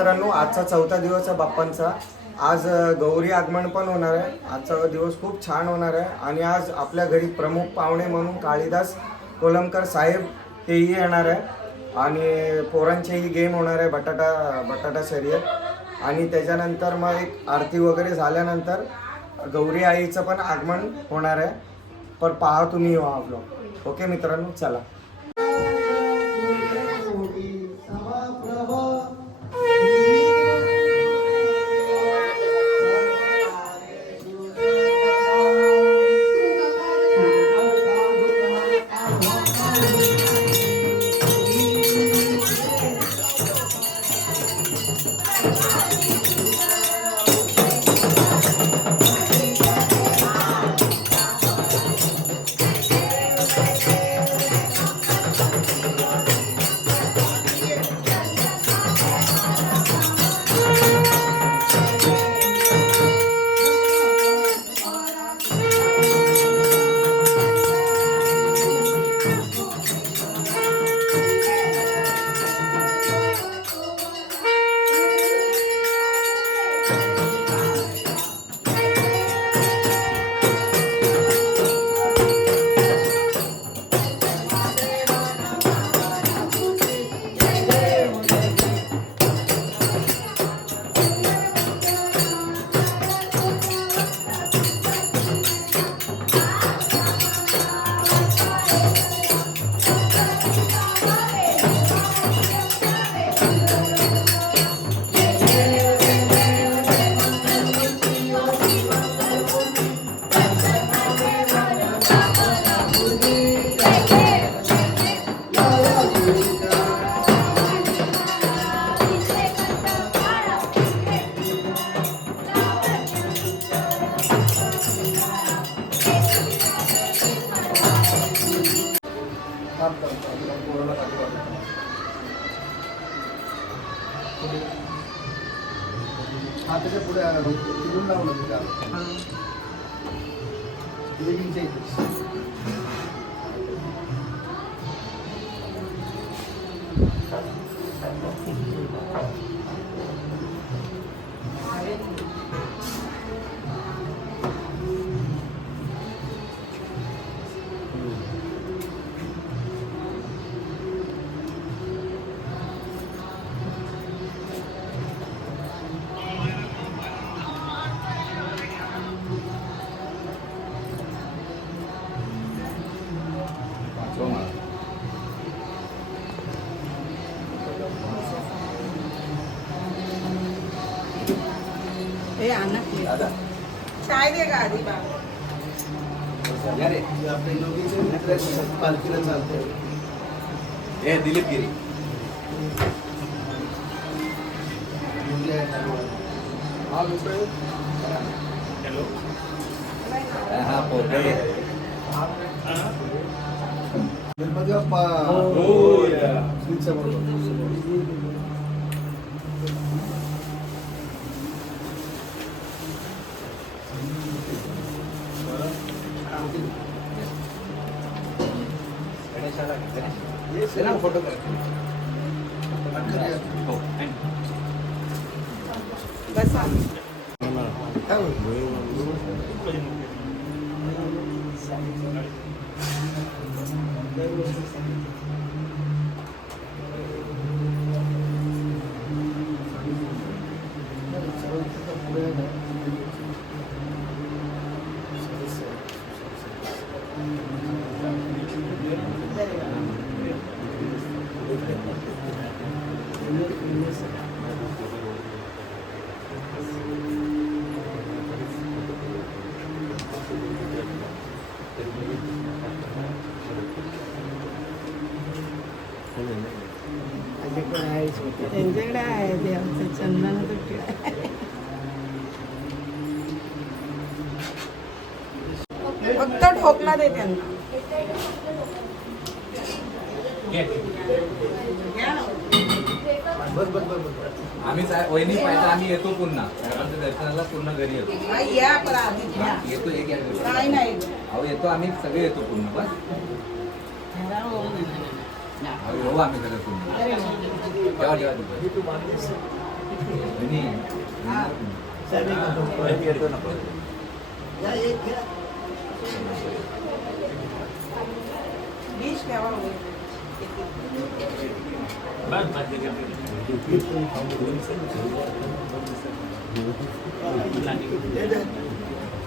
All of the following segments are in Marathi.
मित्रांनो, आजचा 4था दिवस आहे बाप्पांचा. आज गौरी आगमन पण होणार आहे. आजचा दिवस खूप छान होणार आहे आणि आज आपल्या घरी प्रमुख पाहुणे म्हणून काळीदास कोलमकर साहेब तेही येणार आहे आणि पोरांचेही गेम होणार आहे, बटाटा शर्यत. आणि त्याच्यानंतर मग एक आरती वगैरे झाल्यानंतर गौरी आईचं पण आगमन होणार आहे. पण पहा तुम्ही हा ब्लॉग. ओके मित्रांनो, चला. त्याच्या पुढे तिकडून लावलं चाय दे का आधी आपले लोकीचे मित्र पालखीला चालते. हे दिलीप गिरी हॅलो. हा पोटे गणपती बाप्पा. फोटो बसा. त्यांच्याकडे आहे ते आमचं चंदन फक्त ठोकला दे त्यांना. आम्ही वहिनी पाहिजे आम्ही येतो पुन्हा दर्शनाला पूर्ण घरी येतो. या पण आधी घ्या. येतो एक नाही नाही अहो येतो आम्ही सगळे येतो पुन्हा बस हो आम्ही सगळे पुन्हा. वहिनी, हा. येतो ना पण. डिश ठेवा वगैरे.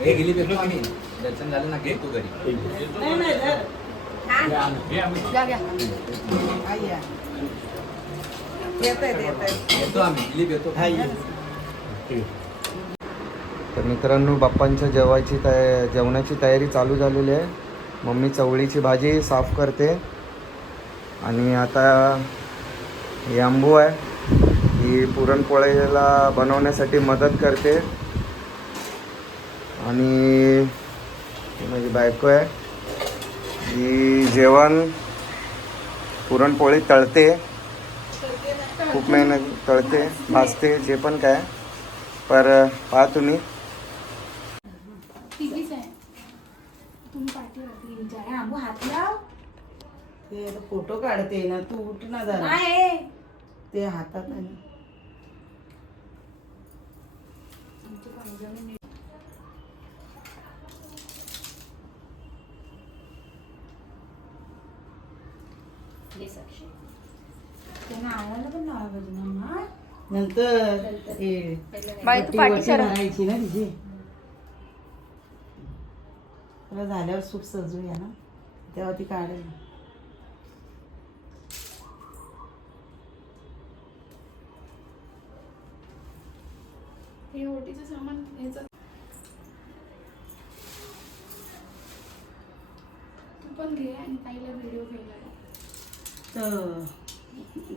हे गेली पेलो आणि दर्शन झालं ना घे तू घरी. नाही नाही धर. घ्या, घ्या. हा, या. येतंय. येतो आम्ही दिलीप येतो. तर मित्रांनो, बाप्पांच्या जेवणाची तयारी चालू झालेली आहे. मम्मी चवळीची भाजी साफ करते आणि आता ही अंबू आहे, ही पुरणपोळीला बनवण्यासाठी मदत करते आणि ही माझी बायको आहे, ही जेवण पुरणपोळी तळते, खूप मेहनत तळते, भाजते, जे पण काय. पर पहा तुम्ही तिघीच आहे. तुम्ही पाठीवरती जाय. आंबू हात लाव. ते आता फोटो काढते ना, तू उठ ना जरा. नाही ते हातात आहे ना. तुमची पायजमा नीट. हे साक्षी. त्यांना आणायला पण लावा पाहिजे ना मग. नंतर हे बाई, तू पाठी वटी सर. भरायची ना तिची. तुला झाल्यावर सूप सजूया ना, तेव्हा ती काढेल. हे ओटीचं सामान ह्याचं. तू पण घे आणि ताईला व्हिडिओ घ्यायला लाव. तर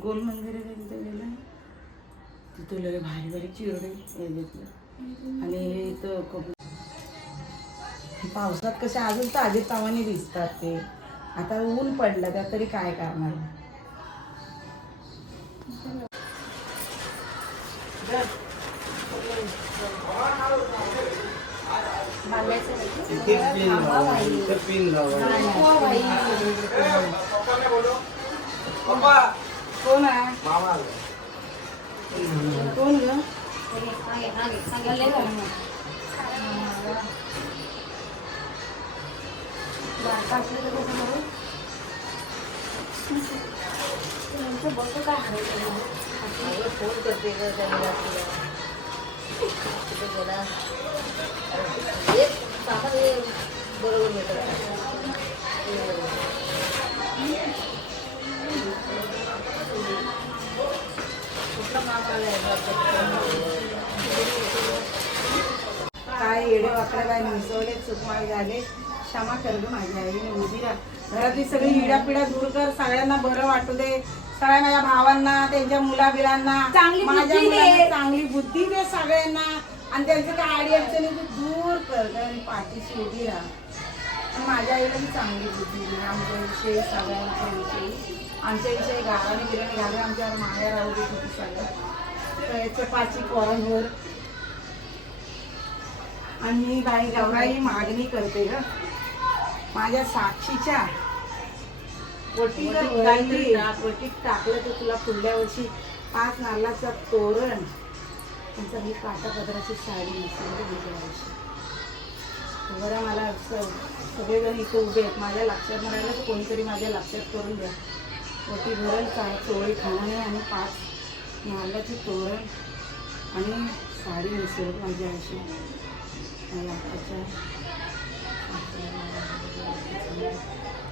गोल मंदिर आहे तिथं गेलं, तिथं लय भारी भारी चिरडे हे घेतलं. आणि हे इथं पावसात कसे अजून ताजे तावाने दिसतात ते. आता ऊन पडलं त्या तरी काय करणार. कोण आहे? कोण ग? फोन करते बरोबर काय येडे वाकडे बाय मिसवले, चुकमार झाले, क्षमा कर ग माझी आई. उभी राहा. घरातली सगळी इडापिडा दूर कर, सगळ्यांना बरं वाटू दे. सगळ्या माझ्या भावांना, त्यांच्या मुलाबिरांना, चांगली माझ्या बुद्धी दे. मुलांना चांगली बुद्धी दे सगळ्यांना. आणि त्यांचं काय अडी अडचणी तू दूर कर ग आणि पाठीशी उभी राहा. आणि माझ्या आईला मी चांगली बुद्धी दे. आमच्याविषयी, सगळ्यांच्या विषयी, आमच्याविषयी गावाने बिराने घालून आमच्यावर माया राहू दे तुझी सगळं. चपाची पोरांवर. आणि ही बाई गौराई मागणी करते ग माझ्या साक्षीच्या वटी जर उडाली, वटीत टाकलं तर तुला पुढल्या वर्षी 5 नारळाचं तोरण, त्यांचा मी काटापदराची साडी नेसवली गेल्या वर्षी. बरं मला सगळेजण इथे उभे आहेत, माझ्या लक्षात म्हणायला तर कोणीतरी माझ्या लक्षात करून द्या. वटी भरल चोळी खाणे आणि 5 नारळाची तोरण आणि साडी नेसवली माझ्या आयुष्य. माझ्या आताच्या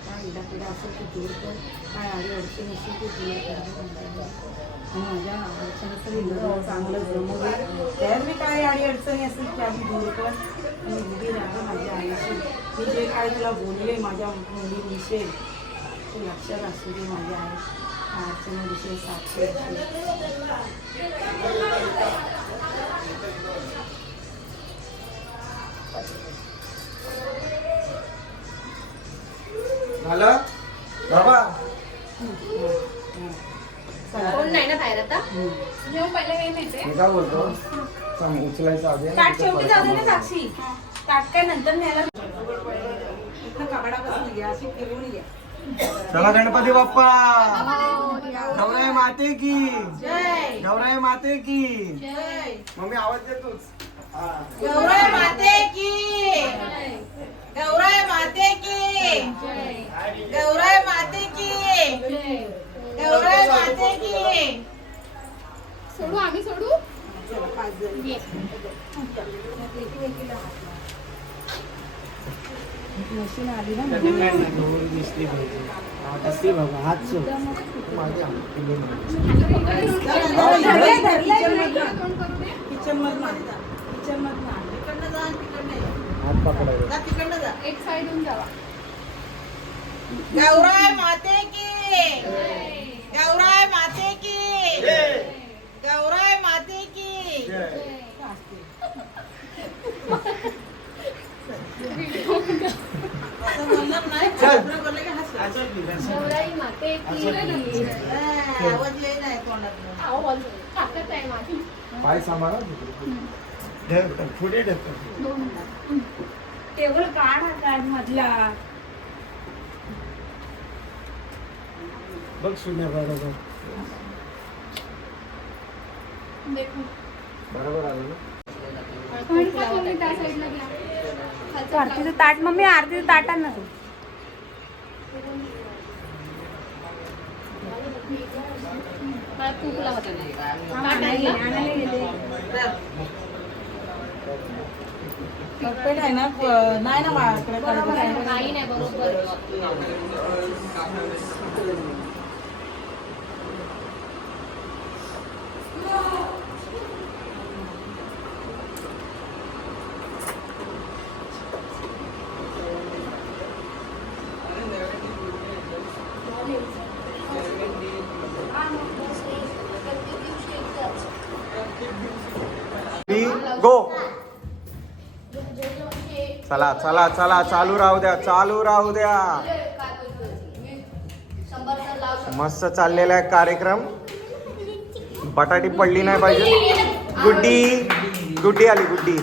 काय इडापिडा असेल ते दूर कर, काय आडी अडचण असेल ते दूर कर. आणि माझ्या अडचण असेल चांगलं जमू दे. त्यात मी काय आडी अडचणी असेल त्या मी दूर कर आणि उभी राहा माझ्या आयुष्य. मी जे काय तुला बोलले माझ्या मुलीविषयी ते लक्षात असू दे माझ्या आई. अडचणीविषयी साक्षी झालं बाबा. कोण नाही ना बाहेर आता. जेव्हा पहिलं काही माहितीये मी काय बोलतो, सांग, उचलायचं आधी आहे ना, ताट तिथं शेवटी परत जाऊ दे ना नाही. साक्षी. ताट काय नंतर न्यायला. इथं कपडा बसून घ्या, अशी फिरून घ्या. चला गणपती बाप्पा, गौराई माते की जय गौराई माते की जय मम्मी आवाज देतोच गौराई माते की गौराई माते की गौराई माते की गौराई माते की सोडू आम्ही सोडू चला, 5 जण. ये. मशीन आली ना किचन मधून तिकडनं जा आणि तिकडनं या. हात पकडायला जा तिकडनं जा. एक साइड होऊन जावा गौराई माते की गौराई माते की गौराई माते की असं बोलणार नाही दुसरं बोललं की हसू. गौराई माते की आवाज येई नाही तोंडात आवाज ताकद आहे माझी पाय सांभाळा पुढे ढकल टेबल काढ काढ मधला बघ शून्य बरोबर देखो बरोबर आलं ना त्या साईडला घ्या आरतीचं ताट मम्मी आरतीचं ताट आण ना तू मला तूप लावत पेट आहे ना नाही ना माझ्याकडे नाही नाही बरोबर गो चला चला चला चालू राहू द्या चालू राहू द्या मस्त चाललेला आहे कार्यक्रम बटाटी पडली नाही पाहिजे गुड्डी गुड्डी आली गुड्डी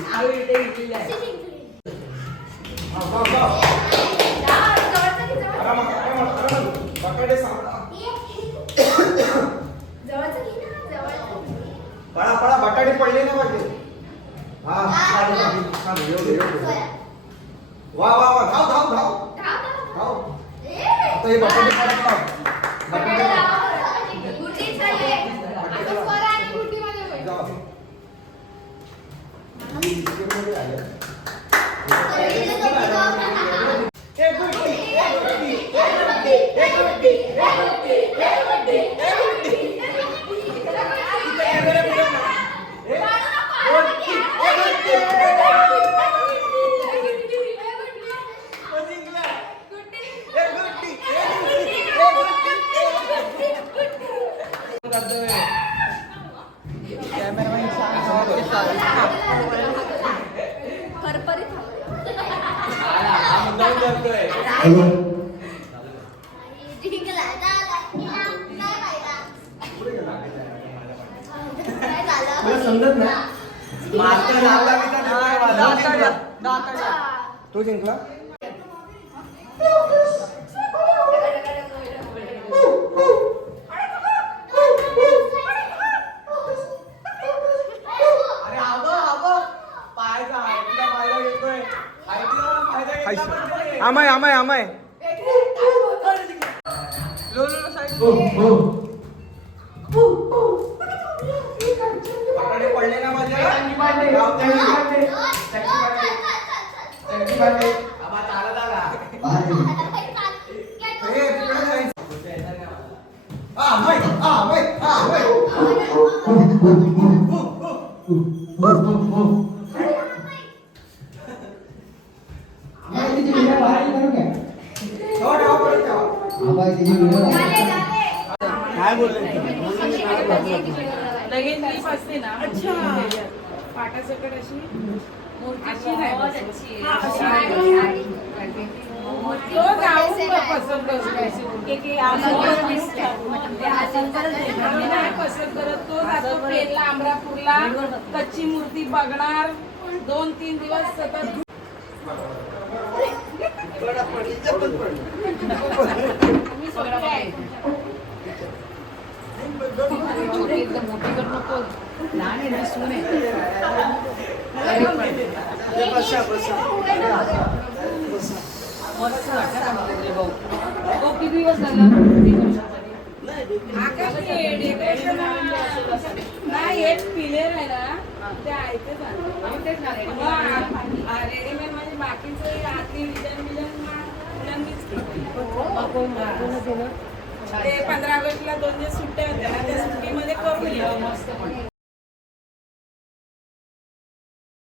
पळा पळा बटाटे पडले नाही पाहिजे हा वा वा वा धाव धाव धाव धाव आता हे बटाटे पडत बटाटे जाऊ. तो जिंकला आमाय आमाय आमाय पडले ना माझे काय बोलले लगेच ती बसते ना अच्छा पाटासकट अशी अशी नाही बसत. हा, अशी नाही. तो जाऊन पसंत करतो. आम्ही नाही पसंत करत. तो जातो पेरला अमरापूरला कच्ची मूर्ती बघणार 2-3 दिवस सतत मी सोडते आहे. एकदम मोठी कर नको लहान आहे ना सून आहे बसा बसा मस्त वाटतं का मला ते भाऊ तो किती दिवस झाला 3 वर्षांमध्ये आकाश डेकोरेशन नाही एक पिलेर आहे ना ते ऐकते आम्ही तेच ना रेडीमेड म्हणजे बाकीचं आतली डिझाईन मुलांनीच केली. ते 15 ऑगस्टला 2 दिवस सुट्ट्या होत्या ना त्या सुट्टीमध्ये करून मस्त पण